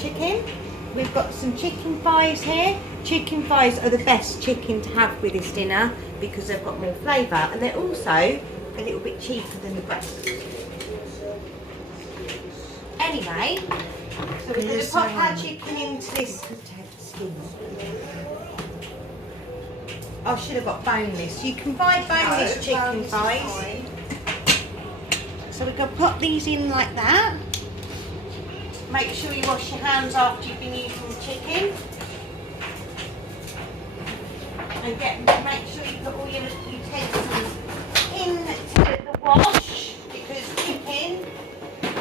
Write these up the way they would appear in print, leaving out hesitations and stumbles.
chicken. We've got some chicken thighs here. Chicken thighs are the best chicken to have with this dinner because they've got more flavour, and they're also a little bit cheaper than the breast. Anyway, so we're going to pop our chicken into this skin. I should have got boneless. You can buy boneless chicken thighs. So we're going to pop these in like that. Make sure you wash your hands after you've been using the chicken. And make sure you put all your utensils into the wash, because chicken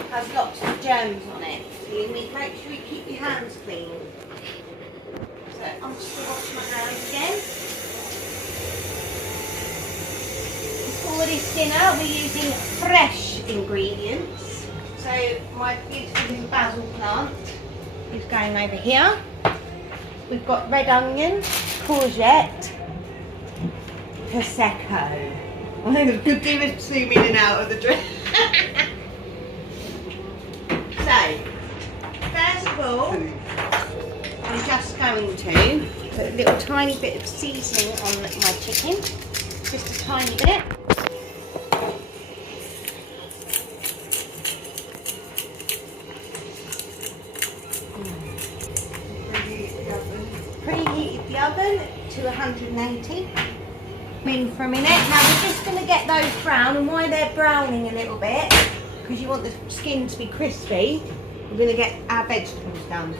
has lots of germs on it. So you need to make sure you keep your hands clean. So I'm just going to wash my hands again. For this dinner we're using fresh ingredients. So my beautiful new basil plant is going over here. We've got red onion, courgette, prosecco. I think it's good to zoom in and out of the drink. So, first of all, I'm just going to put a little tiny bit of seasoning on my chicken. Just a tiny bit. Preheated the oven to 180. In for a minute. Now we're just going to get those brown, and while they're browning a little bit, because you want the skin to be crispy, we're going to get our vegetables done.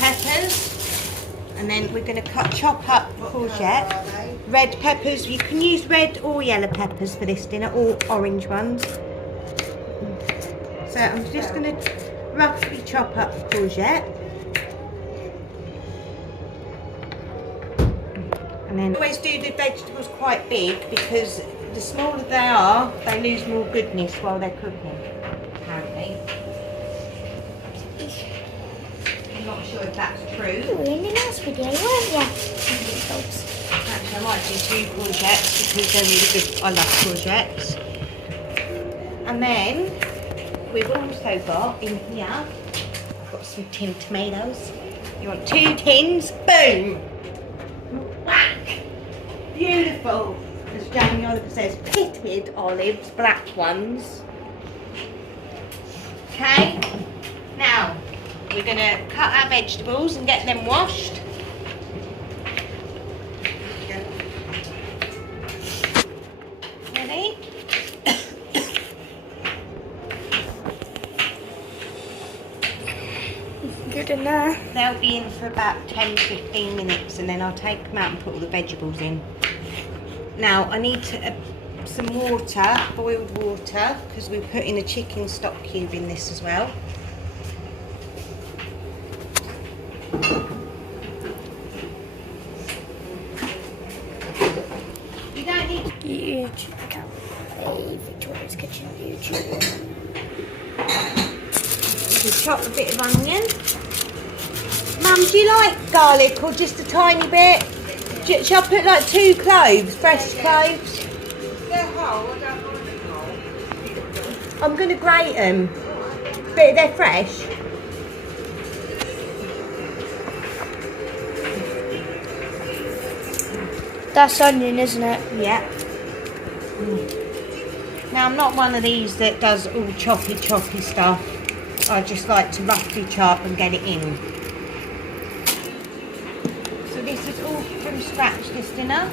Peppers, and then we're going to chop up courgette. Red peppers, you can use red or yellow peppers for this dinner, or orange ones. So I'm just going to roughly chop up courgette. And then always do the vegetables quite big, because the smaller they are, they lose more goodness while they're cooking, apparently. I'm not sure if that's true. You were in the last video, weren't you? Actually, I might do 2 courgettes because they're really good. I love courgettes. And then we've also got in here, I've got some tinned tomatoes. You want 2 tins? Boom! Whack! Beautiful! As Jamie Oliver says, pitted olives, black ones. Okay, now we're going to cut our vegetables and get them washed. Ready? Good enough. They'll be in for about 10-15 minutes, and then I'll take them out and put all the vegetables in. Now I need some water, boiled water, because we're putting a chicken stock cube in this as well. You don't need to... YouTube account. Hey, Victoria's Kitchen YouTube. You can chop a bit of onion. Mum, do you like garlic or just a tiny bit? Shall I put like 2 cloves, fresh cloves? They're whole, I don't want them whole. I'm going to grate them, but they're fresh. That's onion, isn't it? Yeah. Now I'm not one of these that does all choppy stuff. I just like to roughly chop and get it in. So this is all from scratch, this dinner.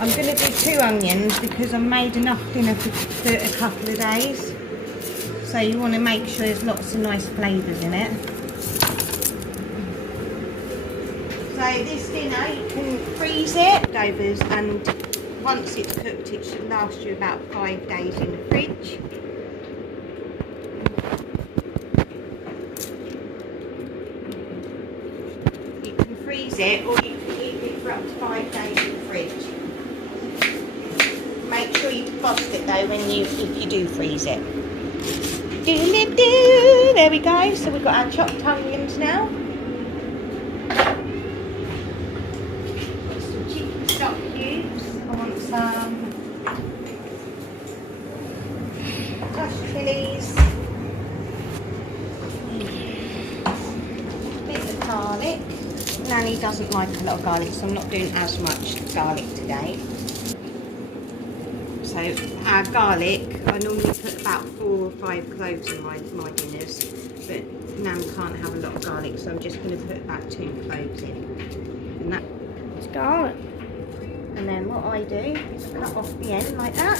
I'm going to do 2 onions because I've made enough dinner for a couple of days. So you want to make sure there's lots of nice flavours in it. So this dinner, you can freeze it, leftovers, and once it's cooked, it should last you about 5 days in the fridge. You can freeze it, or you can keep it for up to 5 days in the fridge. Make sure you defrost it though if you do freeze it. There we go. So we've got our chopped onions now. Some chicken stock cubes. I want some crushed chilies. Nanny doesn't like a lot of garlic, so I'm not doing as much garlic today. So our garlic, I normally put about 4 or 5 cloves in my dinners, but Nan can't have a lot of garlic, so I'm just going to put about 2 cloves in. And that. It's garlic. And then what I do is cut off the end like that.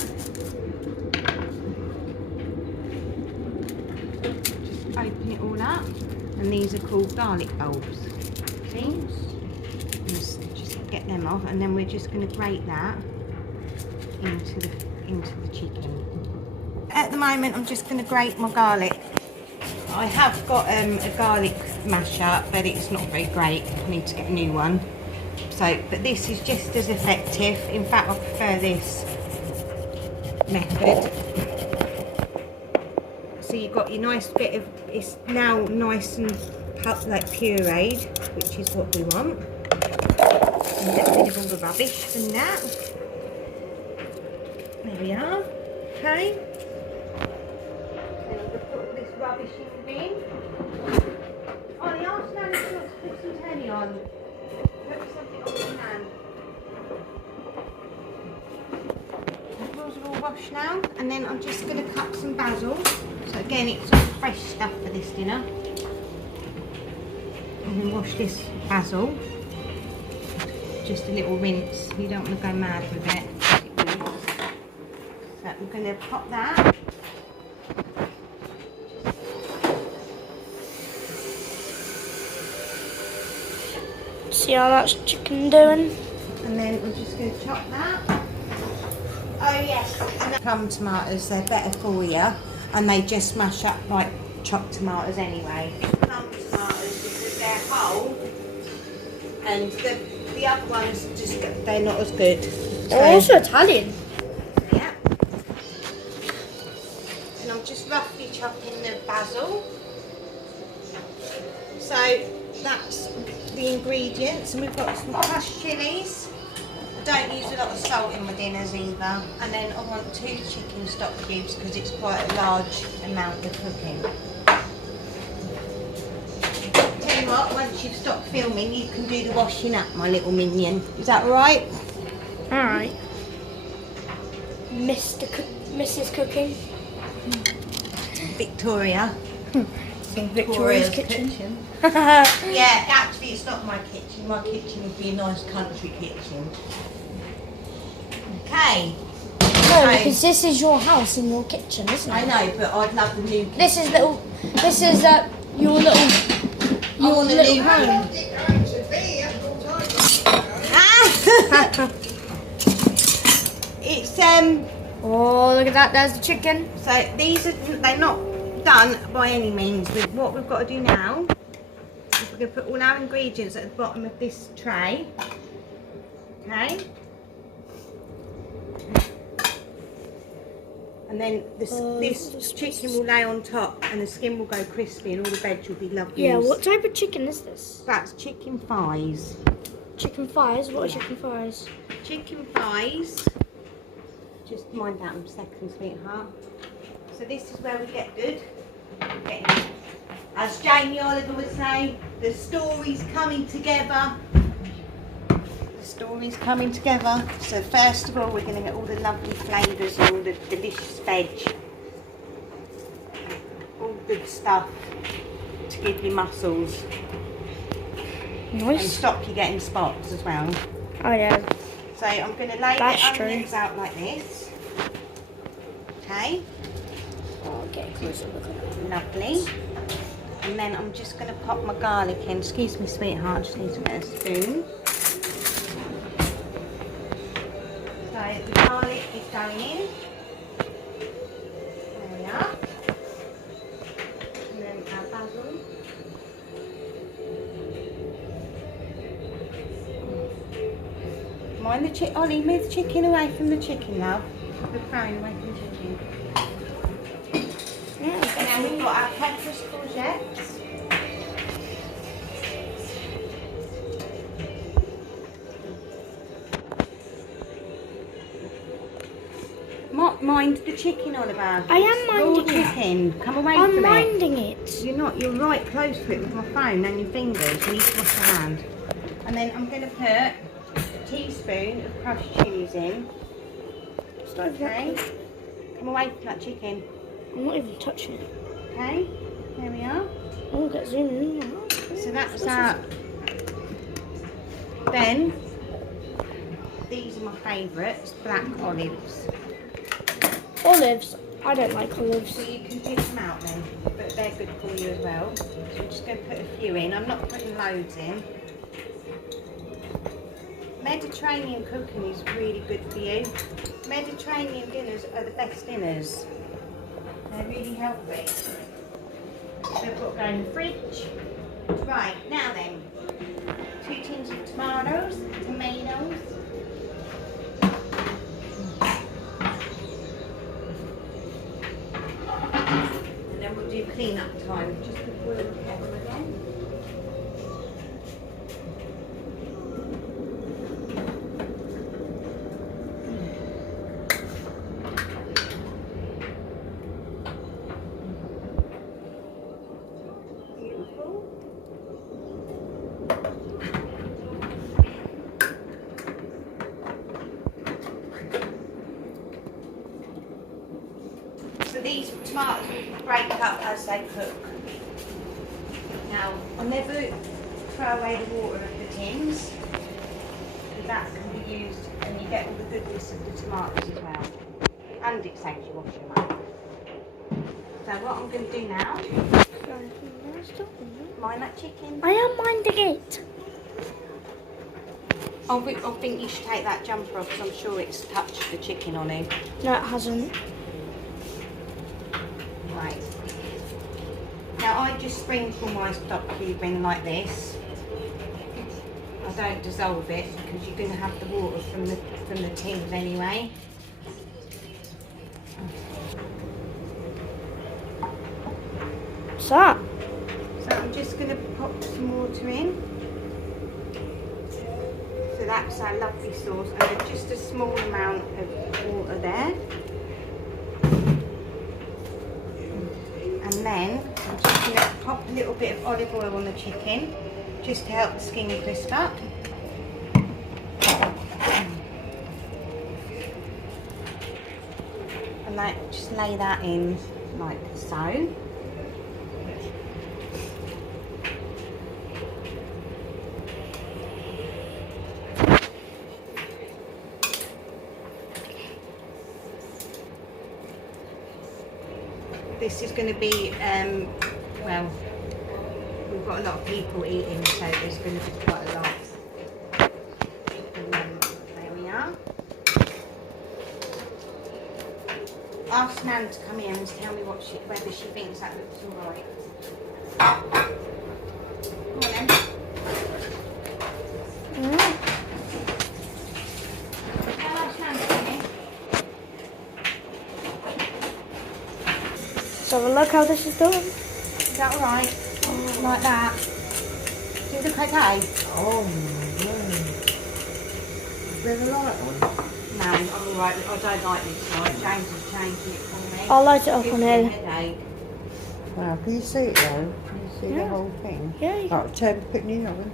Just open it all up. And these are called garlic bulbs. See? Just get them off, and then we're just going to grate that into the chicken. At the moment I'm just going to grate my garlic. I have got a garlic masher, but it's not very great. I need to get a new one. So, but this is just as effective. In fact, I prefer this method. So you've got your nice bit of, it's now nice and like pureed, which is what we want. And get rid of all the rubbish from that. There we are. Okay. Then I'm going to put all this rubbish in the bin. Oh, the asked Nan if she wants to put some telly on. Put something on the Nan. The rolls are all washed now, and then I'm just going to cut some basil. So again, it's all fresh stuff for this dinner. And then wash this basil. Just a little rinse. You don't want to go mad with it. So I'm going to pop that. See how that's chicken doing? And then I'm just going to chop that. Oh yes, and plum tomatoes, they're better for you, and they just mash up like chopped tomatoes anyway. Plum tomatoes because they're whole, and the other ones just they're not as good. They're also Italian. Yeah. And I'm just roughly chopping the basil. So that's the ingredients, and we've got some crushed chillies. I don't use a lot of salt in my dinners either. And then I want 2 chicken stock cubes because it's quite a large amount of cooking. Tell you what, once you've stopped filming, you can do the washing up, my little minion. Is that alright? Alright. Mrs. Cooking. Victoria. Victoria's kitchen. Yeah, actually it's not my kitchen. My kitchen would be a nice country kitchen. Okay. No, because this is your house and your kitchen, isn't it? I know, but I'd love the new kitchen. This is your little home. It's Oh, look at that, there's the chicken. so they're not done by any means. What we've got to do now is we're going to put all our ingredients at the bottom of this tray. Okay. And then this chicken will lay on top, and the skin will go crispy, and all the veg will be lovely. Yeah, what type of chicken is this? That's chicken thighs. Chicken thighs? What are chicken thighs? Chicken thighs. Just mind that in a second, sweetheart. So this is where we get good. As Jamie Oliver would say, the story's coming together. The story's coming together. So first of all, we're going to get all the lovely flavours and all the delicious veg. All good stuff to give you muscles. And Nice. stop you getting spots as well. Oh yeah. So I'm going to lay That's the true. onions out like this. Okay. I'll get a closer look at it. Lovely. And then I'm just going to pop my garlic in. Excuse me, sweetheart, I just need to get a spoon. So the garlic is going in. There we are. And then our basil. Mind the chicken. Ollie, move the chicken away from the chicken, love. We're throwing away from the chicken. And then we've got our peppers, courgettes. Mind the chicken, Oliver. I am minding Raw it. chicken. Come away I'm from minding it. You're not. You're right close to it with my phone and your fingers. You need to wash your hand. And then I'm going to put a teaspoon of crushed chilies in. Okay. Come away from that chicken. I'm not even touching it. Okay. There we are. Oh, get zooming in. So that's that. Then, these are my favourites, black olives. Olives. I don't like olives. So you can pick them out then, but they're good for you as well. So I'm just going to put a few in. I'm not putting loads in. Mediterranean cooking is really good for you. Mediterranean dinners are the best dinners. They're really healthy. So I've got to go in the fridge. Right, now then. 2 tins of tomatoes. And then we'll do clean up time just before we look at them again. So these tomatoes break up as they cook. Now, I'll never throw away the water of the tins, because that can be used and you get all the goodness of the tomatoes as well. And it saves you washing them up. So what I'm going to do now, mind that chicken. I am minding it. I think you should take that jumper off because I'm sure it's touched the chicken on it. No, it hasn't. Right. Now I just sprinkle my stock cube in like this. I don't dissolve it because you're going to have the water from the tins anyway. What's that? So I'm just going to pop some water in. So that's our lovely sauce, and then just a small amount of water there. And then I'm just going to pop a little bit of olive oil on the chicken, just to help the skin crisp up. And just lay that in like so. This is going to be, well, we've got a lot of people eating, so there's going to be quite a lot. And then, there we are. Ask Nan to come in and tell me whether she thinks that looks alright. Come on then. Tell Ask Nan to come in. So look how this is done. Is that alright? Like that. Do you look okay? Oh my god. Is there a light on? No, I'm alright. I don't like this light. James is changing it for me. I'll light it up Gives on me a here. headache. Wow, can you see it though? Can you see the Yeah. whole thing? Yeah. Right, turn, put it in the oven.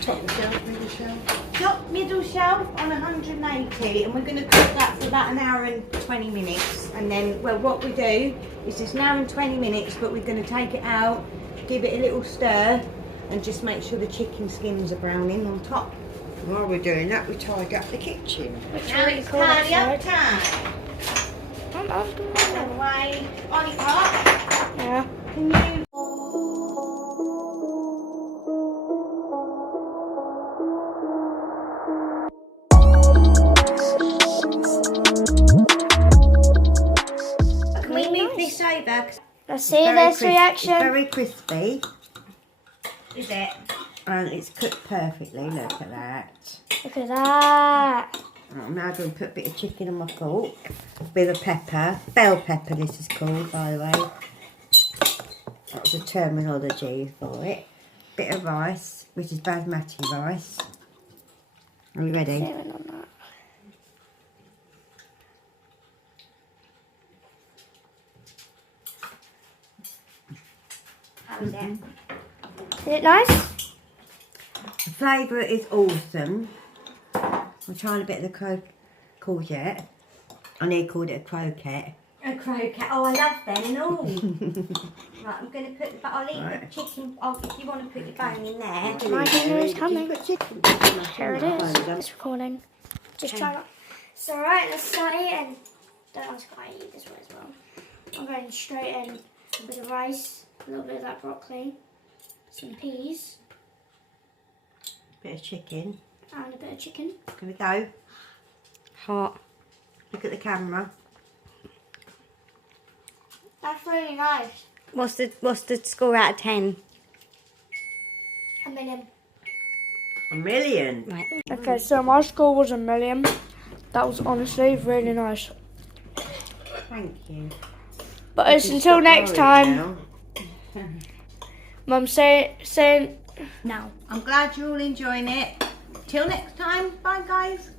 Top the shelf, middle shelf. Top middle shelf on 180, and we're going to cook that for about an hour and 20 minutes. And then, well, what we do is it's an hour and 20 minutes, but we're going to take it out, give it a little stir, and just make sure the chicken skins are browning on top. While we're doing that, we tidy up the kitchen. Now it's tidy up time. I'll do it. Away, Ollie Pop, Yeah. can you? Can we move this over? 'Cause Let's see this reaction. It's very crispy is it? and it's cooked perfectly. Look at that. Look at that. I'm now going to put a bit of chicken on my fork. A bit of pepper. Bell pepper this is called, by the way. That's the terminology for it. Bit of rice, which is basmati rice. Are you ready? Searing on that. How is it? Is it nice? The flavour is awesome. I'm trying a bit of the courgette. I nearly called it a croquette. A croquette. Oh, I love them and all. Right, I'm going to put, but I'll eat the chicken. If you want to put your bone in there. My dinner is coming. Put chicken. Here it is. It's recording. Just try that. It's alright, let's start eating. Don't ask why I eat this way as well. I'm going straight in. A bit of rice, a little bit of that broccoli, some peas, Bit of chicken. and a bit of chicken. Can we go? Hot. Look at the camera. That's really nice. What's the score out of 10? A million. A million. Right. Okay, so my score was 1 million. That was honestly really nice. Thank you. But it's until next time. Mum, saying Now. I'm glad you're all enjoying it. Till next time. Bye, guys.